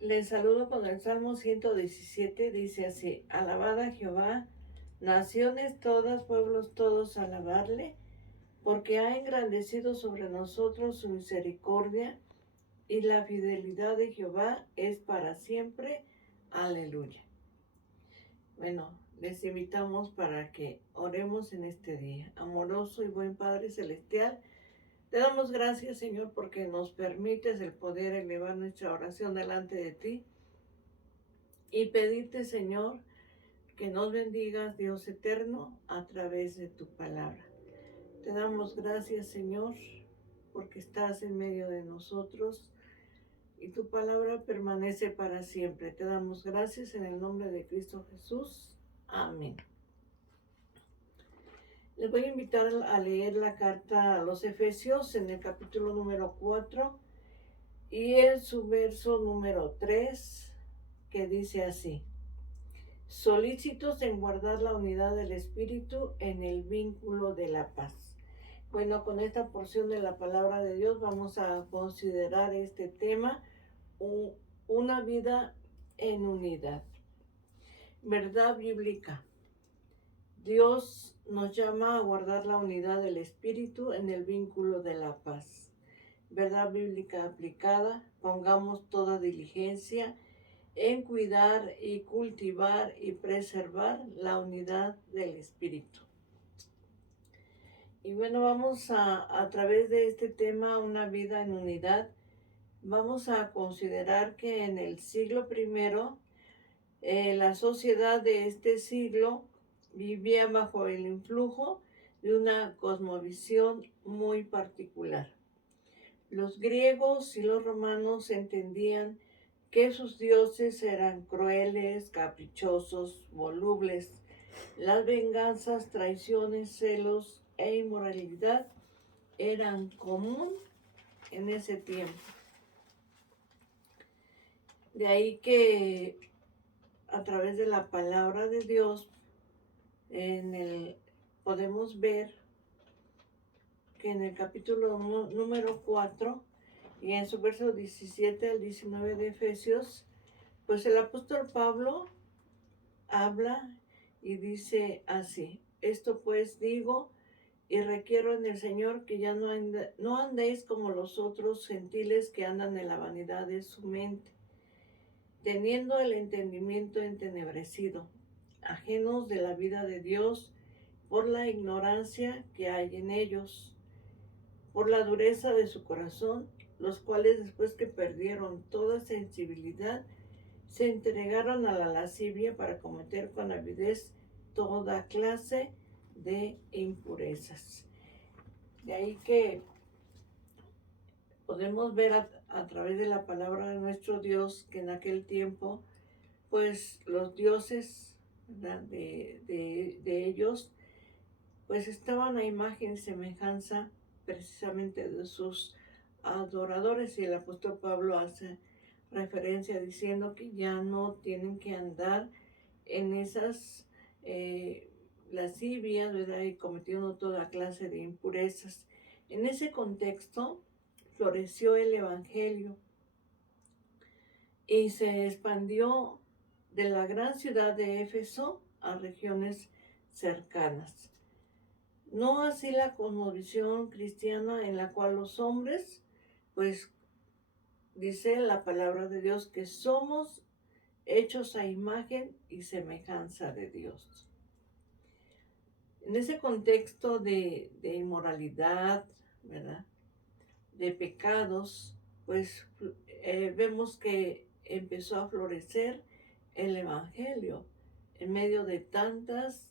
Les saludo con el Salmo 117, dice así: Alabad a Jehová, naciones todas, pueblos todos, alabarle, porque ha engrandecido sobre nosotros su misericordia, y la fidelidad de Jehová es para siempre. Aleluya. Bueno, les invitamos para que oremos en este día. Amoroso y buen Padre Celestial, te damos gracias, Señor, porque nos permites el poder elevar nuestra oración delante de ti y pedirte, Señor, que nos bendigas, Dios eterno, a través de tu palabra. Te damos gracias, Señor, porque estás en medio de nosotros y tu palabra permanece para siempre. Te damos gracias en el nombre de Cristo Jesús. Amén. Les voy a invitar a leer la carta a los Efesios en el capítulo número 4 y en su verso número 3, que dice así: solícitos en guardar la unidad del Espíritu en el vínculo de la paz. Bueno, con esta porción de la palabra de Dios vamos a considerar este tema, una vida en unidad. Verdad bíblica. Dios nos llama a guardar la unidad del Espíritu en el vínculo de la paz. Verdad bíblica aplicada. Pongamos toda diligencia en cuidar y cultivar y preservar la unidad del Espíritu. Y bueno, vamos a través de este tema, una vida en unidad, vamos a considerar que en el siglo I, la sociedad de este siglo vivía bajo el influjo de una cosmovisión muy particular. Los griegos y los romanos entendían que sus dioses eran crueles, caprichosos, volubles. Las venganzas, traiciones, celos e inmoralidad eran común en ese tiempo. De ahí que a través de la palabra de Dios podemos ver que en el capítulo número 4 y en su verso 17 al 19 de Efesios, pues el apóstol Pablo habla y dice así: esto pues digo y requiero en el Señor, que ya no andéis como los otros gentiles que andan en la vanidad de su mente, teniendo el entendimiento entenebrecido, ajenos de la vida de Dios por la ignorancia que hay en ellos, por la dureza de su corazón, los cuales después que perdieron toda sensibilidad, se entregaron a la lascivia para cometer con avidez toda clase de impurezas. De ahí que podemos ver a través de la palabra de nuestro Dios que en aquel tiempo, pues los dioses, ¿verdad?, de ellos, pues estaban a imagen y semejanza precisamente de sus adoradores, y el apóstol Pablo hace referencia diciendo que ya no tienen que andar en esas lascivias, ¿verdad?, y cometiendo toda clase de impurezas. En ese contexto floreció el Evangelio y se expandió de la gran ciudad de Éfeso a regiones cercanas. No así la cosmovisión cristiana, en la cual los hombres, pues dice la palabra de Dios que somos hechos a imagen y semejanza de Dios. En ese contexto de inmoralidad, ¿verdad?, de pecados, pues vemos que empezó a florecer el Evangelio en medio de tantas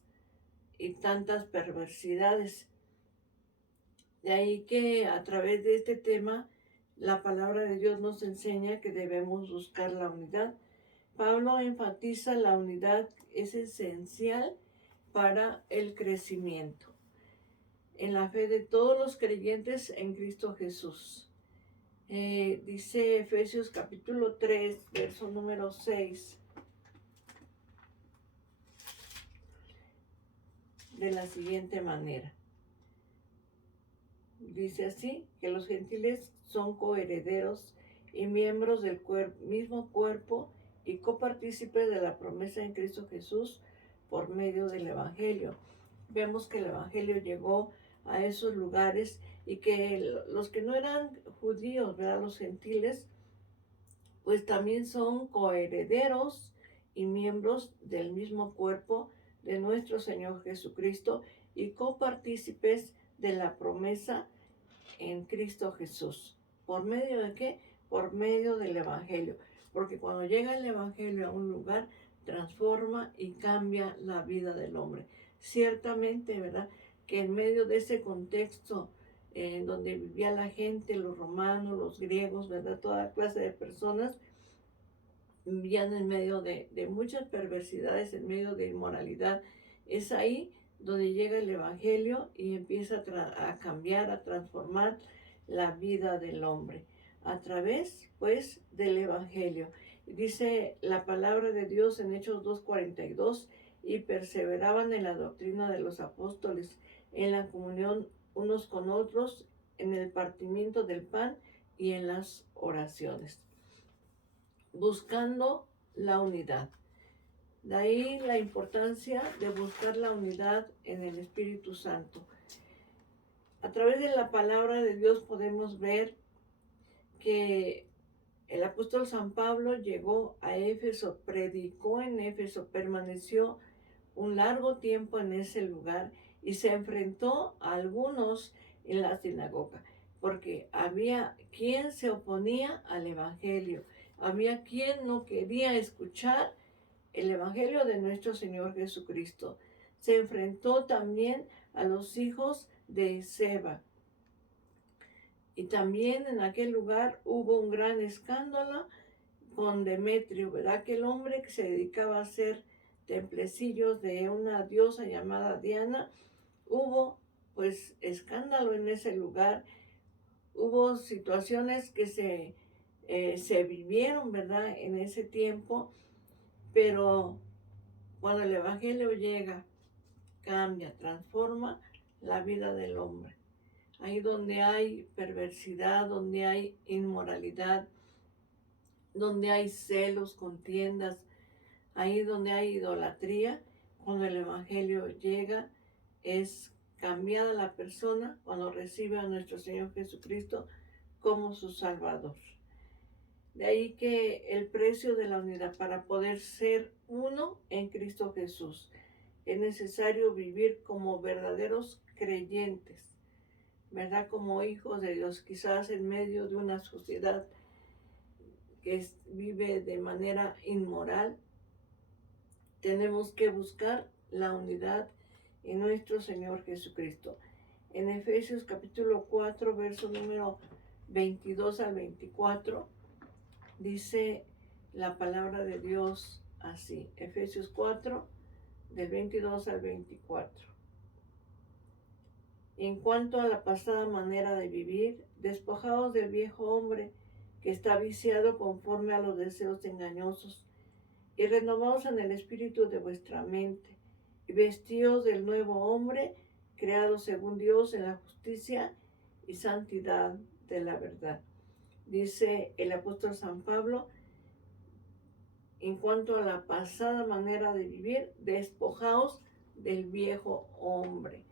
y tantas perversidades. De ahí que a través de este tema, la palabra de Dios nos enseña que debemos buscar la unidad. Pablo enfatiza la unidad, es esencial para el crecimiento en la fe de todos los creyentes en Cristo Jesús. Dice Efesios capítulo 3, verso número 6, de la siguiente manera. Dice así: que los gentiles son coherederos y miembros del mismo cuerpo y copartícipes de la promesa en Cristo Jesús por medio del Evangelio. Vemos que el Evangelio llegó a esos lugares y que los que no eran judíos, ¿verdad? Los gentiles, pues también son coherederos y miembros del mismo cuerpo de nuestro Señor Jesucristo y copartícipes de la promesa en Cristo Jesús. ¿Por medio de qué? Por medio del Evangelio. Porque cuando llega el Evangelio a un lugar, transforma y cambia la vida del hombre. Ciertamente, ¿verdad? Que en medio de ese contexto en donde vivía la gente, los romanos, los griegos, ¿verdad? Toda clase de personas vivían en medio de muchas perversidades, en medio de inmoralidad. Es ahí donde llega el Evangelio y empieza a cambiar, a transformar la vida del hombre a través, pues, del Evangelio. Dice la palabra de Dios en Hechos 2:42, y perseveraban en la doctrina de los apóstoles, en la comunión unos con otros, en el partimiento del pan y en las oraciones, buscando la unidad. De ahí la importancia de buscar la unidad en el Espíritu Santo. A través de la palabra de Dios podemos ver que el apóstol San Pablo llegó a Éfeso, predicó en Éfeso, permaneció un largo tiempo en ese lugar y se enfrentó a algunos en la sinagoga, porque había quien se oponía al Evangelio, había quien no quería escuchar el Evangelio de nuestro Señor Jesucristo. Se enfrentó también a los hijos de Seba. Y también en aquel lugar hubo un gran escándalo con Demetrio, ¿verdad? Aquel hombre que se dedicaba a hacer templecillos de una diosa llamada Diana. Hubo pues escándalo en ese lugar, hubo situaciones que se vivieron, ¿verdad? En ese tiempo, pero cuando el Evangelio llega, cambia, transforma la vida del hombre. Ahí donde hay perversidad, donde hay inmoralidad, donde hay celos, contiendas, ahí donde hay idolatría, cuando el Evangelio llega, es cambiada la persona cuando recibe a nuestro Señor Jesucristo como su Salvador. De ahí que el precio de la unidad, para poder ser uno en Cristo Jesús, es necesario vivir como verdaderos creyentes, ¿verdad? Como hijos de Dios, quizás en medio de una sociedad que vive de manera inmoral. Tenemos que buscar la unidad en nuestro Señor Jesucristo. En Efesios capítulo 4, verso número 22 al 24, dice la palabra de Dios así. Efesios 4, del 22 al 24. En cuanto a la pasada manera de vivir, despojaos del viejo hombre que está viciado conforme a los deseos engañosos, y renovaos en el espíritu de vuestra mente, y vestíos del nuevo hombre, creado según Dios en la justicia y santidad de la verdad. Dice el apóstol San Pablo, en cuanto a la pasada manera de vivir, despojaos del viejo hombre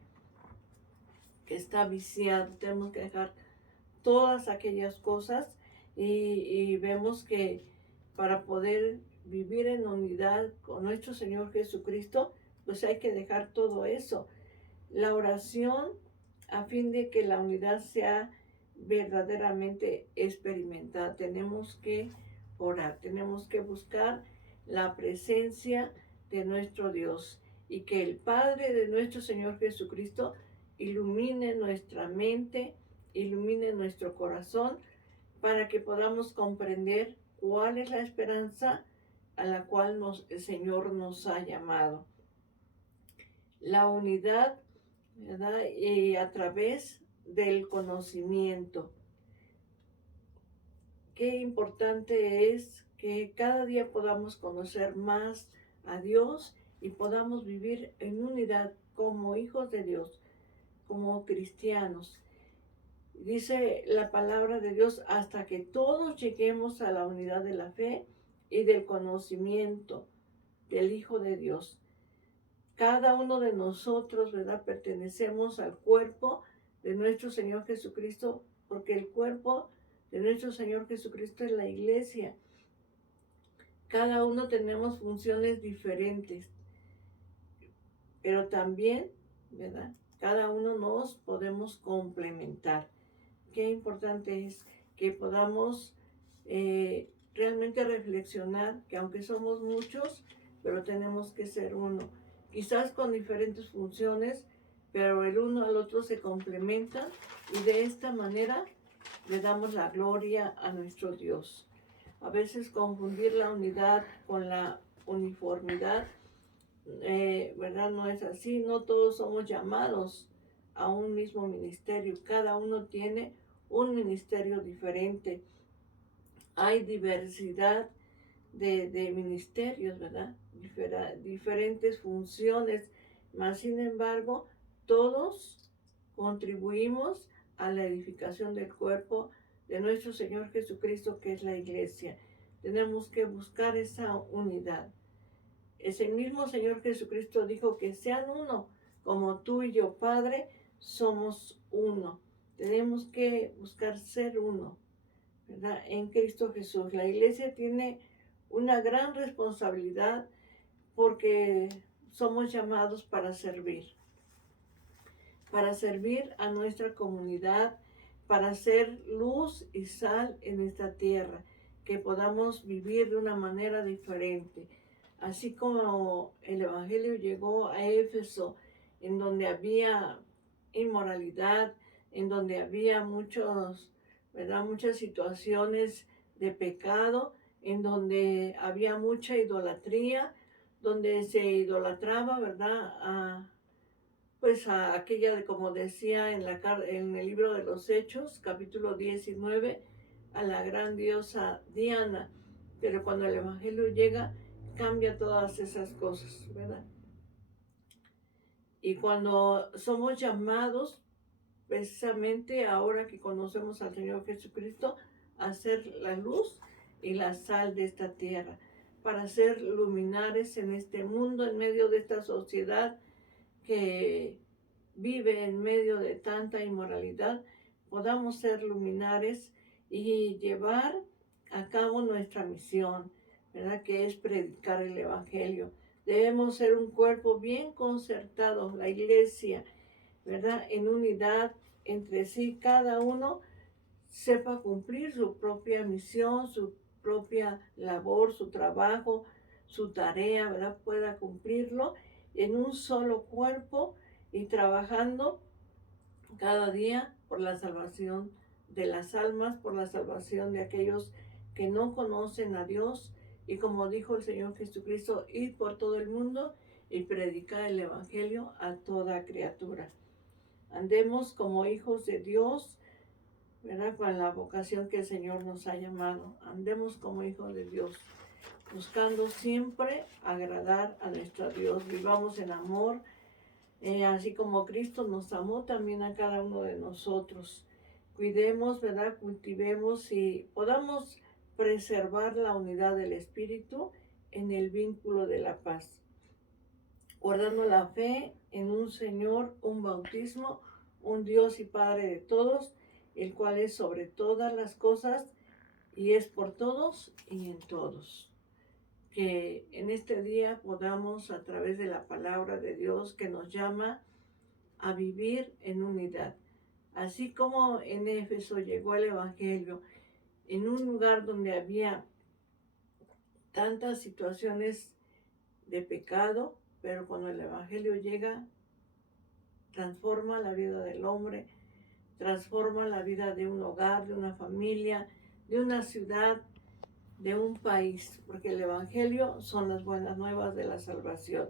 que está viciado. Tenemos que dejar todas aquellas cosas y vemos que para poder vivir en unidad con nuestro Señor Jesucristo, pues hay que dejar todo eso. La oración, a fin de que la unidad sea verdaderamente experimentada, tenemos que orar, tenemos que buscar la presencia de nuestro Dios y que el Padre de nuestro Señor Jesucristo ilumine nuestra mente, ilumine nuestro corazón, para que podamos comprender cuál es la esperanza a la cual el Señor nos ha llamado. La unidad, ¿verdad? Y a través del conocimiento. Qué importante es que cada día podamos conocer más a Dios y podamos vivir en unidad como hijos de Dios, como cristianos. Dice la palabra de Dios, hasta que todos lleguemos a la unidad de la fe y del conocimiento del Hijo de Dios. Cada uno de nosotros, ¿verdad? Pertenecemos al cuerpo de nuestro Señor Jesucristo, porque el cuerpo de nuestro Señor Jesucristo es la iglesia. Cada uno tenemos funciones diferentes, pero también, ¿verdad? Cada uno nos podemos complementar. Qué importante es que podamos realmente reflexionar que aunque somos muchos, pero tenemos que ser uno. Quizás con diferentes funciones, pero el uno al otro se complementan y de esta manera le damos la gloria a nuestro Dios. A veces confundir la unidad con la uniformidad, ¿verdad? No es así, no todos somos llamados a un mismo ministerio, cada uno tiene un ministerio diferente. Hay diversidad de ministerios, ¿verdad? Diferentes funciones, mas sin embargo, todos contribuimos a la edificación del cuerpo de nuestro Señor Jesucristo, que es la iglesia. Tenemos que buscar esa unidad. Ese mismo Señor Jesucristo dijo que sean uno, como tú y yo, Padre, somos uno. Tenemos que buscar ser uno, ¿verdad? En Cristo Jesús. La iglesia tiene una gran responsabilidad porque somos llamados para servir a nuestra comunidad, para ser luz y sal en esta tierra, que podamos vivir de una manera diferente. Así como el Evangelio llegó a Éfeso, en donde había inmoralidad, en donde había muchas situaciones de pecado, en donde había mucha idolatría, donde se idolatraba, ¿verdad? Pues a aquella, como decía en el libro de los Hechos, capítulo 19, a la gran diosa Diana. Pero cuando el Evangelio llega, cambia todas esas cosas, ¿verdad? Y cuando somos llamados, precisamente ahora que conocemos al Señor Jesucristo, a ser la luz y la sal de esta tierra, para ser luminares en este mundo, en medio de esta sociedad que vive en medio de tanta inmoralidad, podamos ser luminares y llevar a cabo nuestra misión, ¿verdad? Que es predicar el Evangelio. Debemos ser un cuerpo bien concertado, la iglesia, ¿verdad? En unidad entre sí, cada uno sepa cumplir su propia misión, su propia labor, su trabajo, su tarea, ¿verdad? Pueda cumplirlo en un solo cuerpo y trabajando cada día por la salvación de las almas, por la salvación de aquellos que no conocen a Dios. Y como dijo el Señor Jesucristo, ir por todo el mundo y predicar el Evangelio a toda criatura. Andemos como hijos de Dios, ¿verdad? Con la vocación que el Señor nos ha llamado. Andemos como hijos de Dios, buscando siempre agradar a nuestro Dios. Vivamos en amor, así como Cristo nos amó también a cada uno de nosotros. Cuidemos, ¿verdad? Cultivemos y podamos preservar la unidad del Espíritu en el vínculo de la paz, guardando la fe en un Señor, un bautismo, un Dios y Padre de todos, el cual es sobre todas las cosas y es por todos y en todos. Que en este día podamos, a través de la palabra de Dios que nos llama a vivir en unidad. Así como en Éfeso llegó el Evangelio, en un lugar donde había tantas situaciones de pecado, pero cuando el Evangelio llega, transforma la vida del hombre, transforma la vida de un hogar, de una familia, de una ciudad, de un país, porque el Evangelio son las buenas nuevas de la salvación.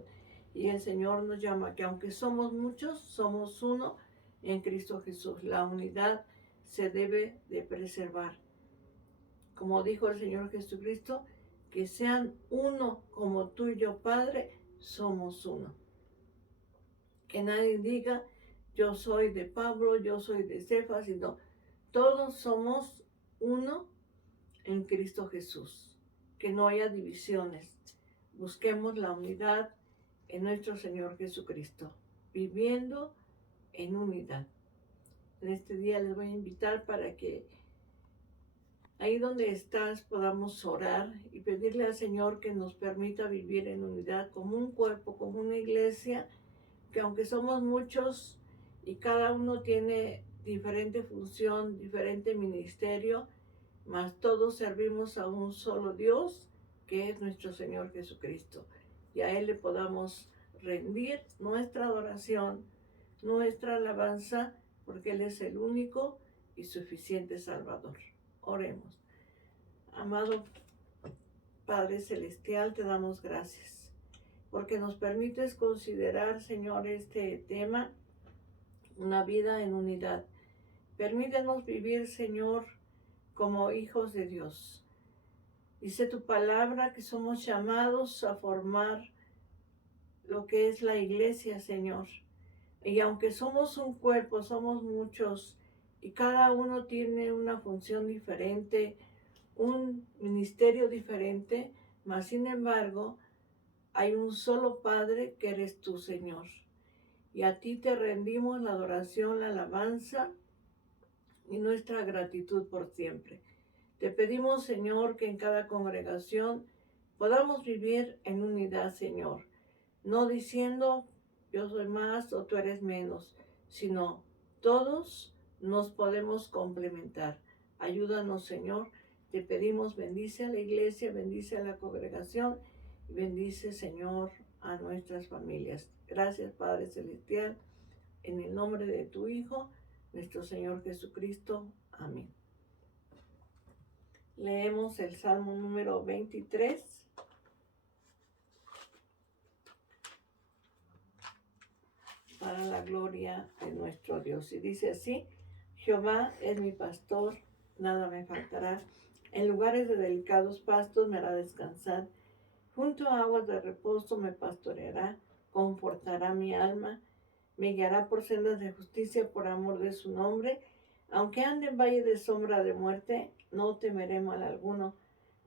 Y el Señor nos llama que aunque somos muchos, somos uno en Cristo Jesús. La unidad se debe de preservar. Como dijo el Señor Jesucristo, que sean uno como tú y yo, Padre, somos uno. Que nadie diga, yo soy de Pablo, yo soy de Cefas, sino Todos somos uno en Cristo Jesús. Que no haya divisiones. Busquemos la unidad en nuestro Señor Jesucristo, viviendo en unidad. En este día les voy a invitar para que ahí donde estás podamos orar y pedirle al Señor que nos permita vivir en unidad como un cuerpo, como una iglesia, que aunque somos muchos y cada uno tiene diferente función, diferente ministerio, mas todos servimos a un solo Dios, que es nuestro Señor Jesucristo. Y a Él le podamos rendir nuestra adoración, nuestra alabanza, porque Él es el único y suficiente Salvador. Oremos. Amado Padre Celestial, te damos gracias, porque nos permites considerar, Señor, este tema, una vida en unidad. Permítenos vivir, Señor, como hijos de Dios. Dice tu palabra que somos llamados a formar lo que es la iglesia, Señor. Y aunque somos un cuerpo, somos muchos, y cada uno tiene una función diferente, un ministerio diferente, mas sin embargo, hay un solo Padre que eres tú, Señor. Y a ti te rendimos la adoración, la alabanza y nuestra gratitud por siempre. Te pedimos, Señor, que en cada congregación podamos vivir en unidad, Señor. No diciendo yo soy más o tú eres menos, sino todos nos podemos complementar. Ayúdanos, Señor. Te pedimos, bendice a la iglesia, bendice a la congregación y bendice, Señor, a nuestras familias. Gracias, Padre Celestial, en el nombre de tu Hijo, nuestro Señor Jesucristo. Amén. Leemos el Salmo número 23. Para la gloria de nuestro Dios. Y dice así: Jehová es mi pastor, nada me faltará. En lugares de delicados pastos me hará descansar. Junto a aguas de reposo me pastoreará, confortará mi alma, me guiará por sendas de justicia por amor de su nombre. Aunque ande en valle de sombra de muerte, no temeré mal alguno,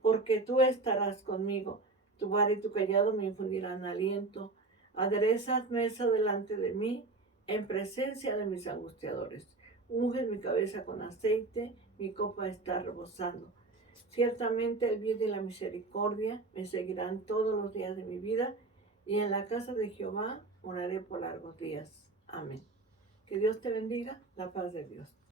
porque tú estarás conmigo. Tu vara y tu callado me infundirán aliento. Aderezas mesa delante de mí, en presencia de mis angustiadores. Unges mi cabeza con aceite, mi copa está rebosando. Ciertamente el bien y la misericordia me seguirán todos los días de mi vida, y en la casa de Jehová moraré por largos días. Amén. Que Dios te bendiga, la paz de Dios.